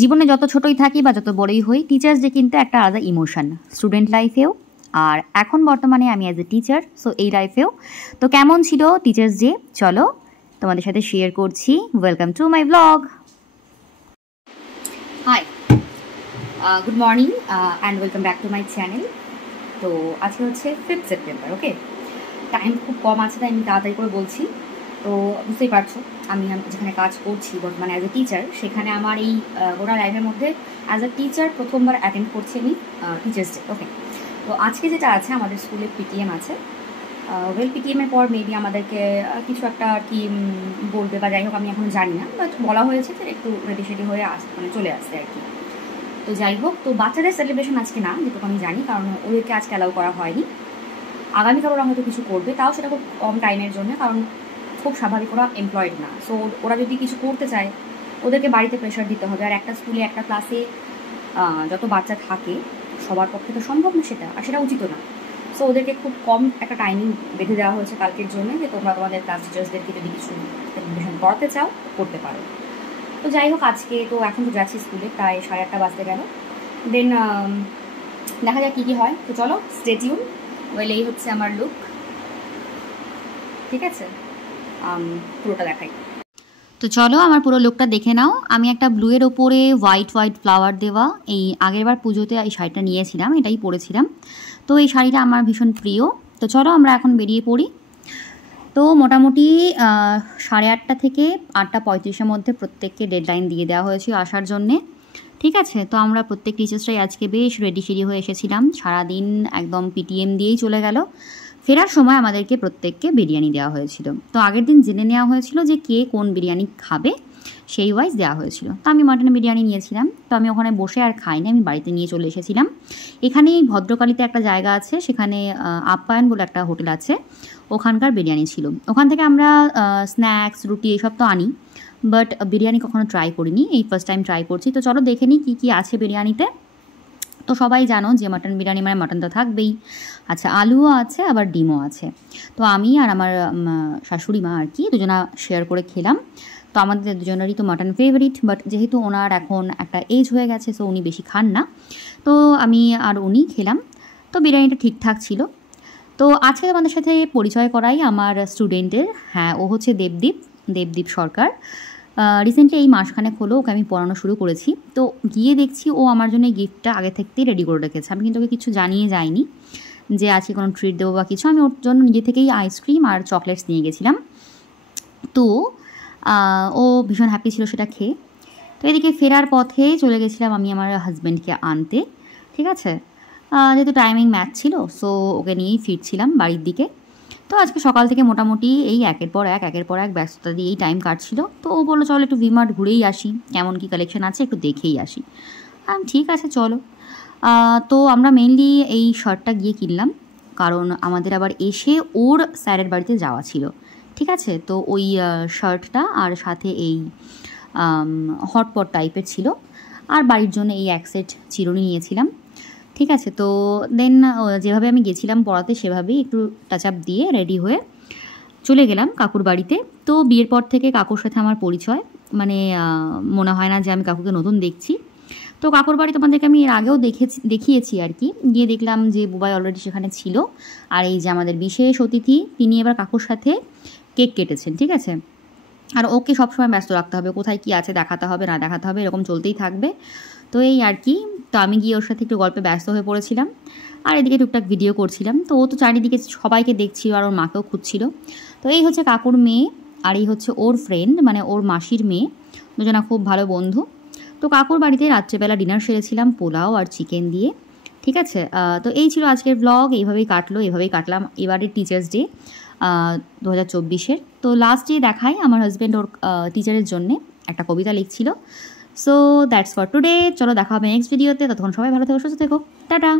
জীবনে যত ছোটই থাকি বা যত বড়ই হই, টিচার্স ডে কিন্তু একটা আলাদা ইমোশন স্টুডেন্ট লাইফেও, আর এখন বর্তমানে আমি অ্যাজ এ টিচার, সো এই লাইফেও। তো কেমন ছিল টিচার্স ডে, চলো তোমাদের সাথে শেয়ার করছি। Welcome to my blog. Hi, good morning and welcome back to my channel. তো আজকে হচ্ছে 5th সেপ্টেম্বর। ওকে, টাইম খুব কম আছে, তাই আমি তাড়াতাড়ি করে বলছি। তো বুঝতেই পারছো, আমি যেখানে কাজ করছি বর্তমানে অ্যাজ এ টিচার, সেখানে আমার এই গোটা লাইফের মধ্যে অ্যাজ এ টিচার প্রথমবার অ্যাটেন্ড করছি আমি টিচার্স ডে। ওকে, তো আজকে যেটা আছে, আমাদের স্কুলে পিটিএম আছে। পিটিএমের পর মেবি আমাদেরকে কিছু একটা আর কি বলবে বা যাই হোক, আমি এখন জানি না, বাট বলা হয়েছে যে একটু রেডি সেডি হয়ে মানে চলে আসতে আর কি। তো যাই হোক, তো বাচ্চাদের সেলিব্রেশন আজকে না, যেটুকু আমি জানি, কারণ ওদেরকে আজকে অ্যালাউ করা হয়নি। আগামীকাল ওরা হয়তো কিছু করবে, তাও সেটা খুব কম টাইমের জন্য, কারণ খুব স্বাভাবিক ওরা এমপ্লয়েড না। সো ওরা যদি কিছু করতে চায়, ওদেরকে বাড়িতে প্রেশার দিতে হবে। আর একটা স্কুলে একটা ক্লাসে যত বাচ্চা থাকে, সবার পক্ষে তো সম্ভব না সেটা, আর সেটা উচিত না। সো ওদেরকে খুব কম একটা টাইমিং বেঁধে দেওয়া হয়েছে কালকের জন্য, যে তোমরা তোমাদের ক্লাস টিচার্সদেরকে যদি কিছু সেলিব্রেশন করাতে চাও করতে পারো। তো যাই হোক, আজকে তো এখন তো যাচ্ছি স্কুলে, প্রায় 8:30 বাজতে গেল। দেন দেখা যাক কী কী হয়। তো চলো, স্টে টিউন। ওয়েল, এই হচ্ছে আমার লুক, ঠিক আছে, পুরোটা দেখাই। তো চলো আমার পুরো লুকটা দেখে নাও। আমি একটা ব্লুয়ের ওপরে হোয়াইট ফ্লাওয়ার দেওয়া, এই আগেরবার পুজোতে এই শাড়িটা নিয়েছিলাম, এটাই পরেছিলাম। তো এই শাড়িটা আমার ভীষণ প্রিয়। তো চলো আমরা এখন বেরিয়ে পড়ি। তো মোটামুটি 8:30 থেকে 8:35-এর মধ্যে প্রত্যেককে ডেডলাইন দিয়ে দেওয়া হয়েছিল আসার জন্যে, ঠিক আছে। তো আমরা প্রত্যেক টিচার্সরাই আজকে বেশ রেডি সেডি হয়ে এসেছিলাম। সারাদিন একদম পিটিএম দিয়েই চলে গেল। ফেরার সময় আমাদেরকে প্রত্যেককে বিরিয়ানি দেওয়া হয়েছিল। তো আগের দিন জেনে নেওয়া হয়েছিল যে কে কোন বিরিয়ানি খাবে, সেই ওয়াইজ দেওয়া হয়েছিল। তো আমি মাটন বিরিয়ানি নিয়েছিলাম। তো আমি ওখানে বসে আর খাইনি, আমি বাড়িতে নিয়ে চলে এসেছিলাম। এখানেই ভদ্রকালীতে একটা জায়গা আছে, সেখানে আপ্যায়ন বলে একটা হোটেল আছে, ওখানকার বিরিয়ানি ছিল। ওখান থেকে আমরা স্ন্যাক্স, রুটি এইসব তো আনি, বাট বিরিয়ানি কখনো ট্রাই করিনি, এই ফার্স্ট টাইম ট্রাই করছি। তো চলো দেখে নিই কী কী আছে বিরিয়ানিতে। তো সবাই জানো যে মাটন বিরিয়ানি মানে মাটন তো থাকবেই, আচ্ছা আলুও আছে, আবার ডিমও আছে। তো আমি আর আমার শাশুড়ি মা আর কি দুজনা শেয়ার করে খেলাম। তো আমাদের দুজনেরই তো মাটন ফেভারিট, বাট যেহেতু ওনার এখন একটা এজ হয়ে গেছে, সো উনি বেশি খান না। তো আমি আর উনি খেলাম। তো বিরিয়ানিটা ঠিকঠাক ছিল। তো আজকে তোমাদের সাথে পরিচয় করাই আমার স্টুডেন্টের। হ্যাঁ, ও হচ্ছে দেবদীপ সরকার। রিসেন্টলি এই মাসখানেক হলো ওকে আমি পড়ানো শুরু করেছি। তো গিয়ে দেখছি ও আমার জন্য এই গিফটটা আগে থাকতেই রেডি করে রেখেছে। আমি কিন্তু ওকে কিছু জানিয়ে যাইনি যে আজকে কোনো ট্রিট দেবো বা কিছু। আমি ওর জন্য নিজে থেকেই আইসক্রিম আর চকলেটস নিয়ে গেছিলাম। তো ও ভীষণ হ্যাপি ছিল সেটা খেয়ে। তো এদিকে ফেরার পথে চলে গেছিলাম আমি আমার হাজব্যান্ডকে আনতে, ঠিক আছে। যেহেতু টাইমিং ম্যাচ ছিল, সো ওকে নিয়েই ফিরছিলাম বাড়ির দিকে। তো আজকে সকাল থেকে মোটামুটি এই একের পর এক ব্যস্ততা দিয়েই টাইম কাটছিল। তো ও বললো চলো একটু ভিমার্ট ঘুরেই আসি, কেমন কি কালেকশন আছে একটু দেখেই আসি। ঠিক আছে চলো। তো আমরা মেনলি এই শার্টটা গিয়ে কিনলাম, কারণ আমাদের আবার এসে ওর স্যারের বাড়িতে যাওয়া ছিল, ঠিক আছে। তো ওই শার্টটা আর সাথে এই হটপট টাইপের ছিল, আর বাড়ির জন্য এই এক সেট চিরুনি নিয়েছিলাম, ঠিক আছে। তো দেন যেভাবে আমি গেছিলাম পড়াতে, সেভাবেই একটু টাচ আপ দিয়ে রেডি হয়ে চলে গেলাম কাকুর বাড়িতে। তো বিয়ের পর থেকে কাকুর সাথে আমার পরিচয়, মানে মনে হয় না যে আমি কাকুকে নতুন দেখছি। তো কাকুর বাড়ি তোমাদেরকে আমি এর আগেও দেখিয়েছি আর কি। গিয়ে দেখলাম যে বুবাই অলরেডি সেখানে ছিল, আর এই যে আমাদের বিশেষ অতিথি, তিনি এবার কাকুর সাথে কেক কেটেছেন, ঠিক আছে। আর ওকে সবসময় ব্যস্ত রাখতে হবে, কোথায় কী আছে দেখাতে হবে না দেখাতে হবে, এরকম চলতেই থাকবে। তো এই আর কি। তো আমি গিয়ে ওর সাথে একটু গল্পে ব্যস্ত হয়ে পড়েছিলাম, আর এদিকে টুকটাক ভিডিও করছিলাম। তো ও তো চারিদিকে সবাইকে দেখছিল, আর ওর মাকেও খুঁজছিল। তো এই হচ্ছে কাকুর মেয়ে, আর এই হচ্ছে ওর ফ্রেন্ড, মানে ওর মাসির মেয়ে, দুজনা খুব ভালো বন্ধু। তো কাকুর বাড়িতে রাত্রেবেলা ডিনার সেরেছিলাম পোলাও আর চিকেন দিয়ে, ঠিক আছে। তো এই ছিল আজকের ব্লগ, এইভাবেই কাটলাম এবারের টিচার্স ডে 2024-এর। তো লাস্ট ডে দেখাই, আমার হাজব্যান্ড ওর টিচারের জন্যে একটা কবিতা লিখছিল। So that's for today. চলো দেখা হবে নেক্সট ভিডিওতে, ততক্ষণ সবাই ভালো থেকো, সুস্থ থেকো, টাটা।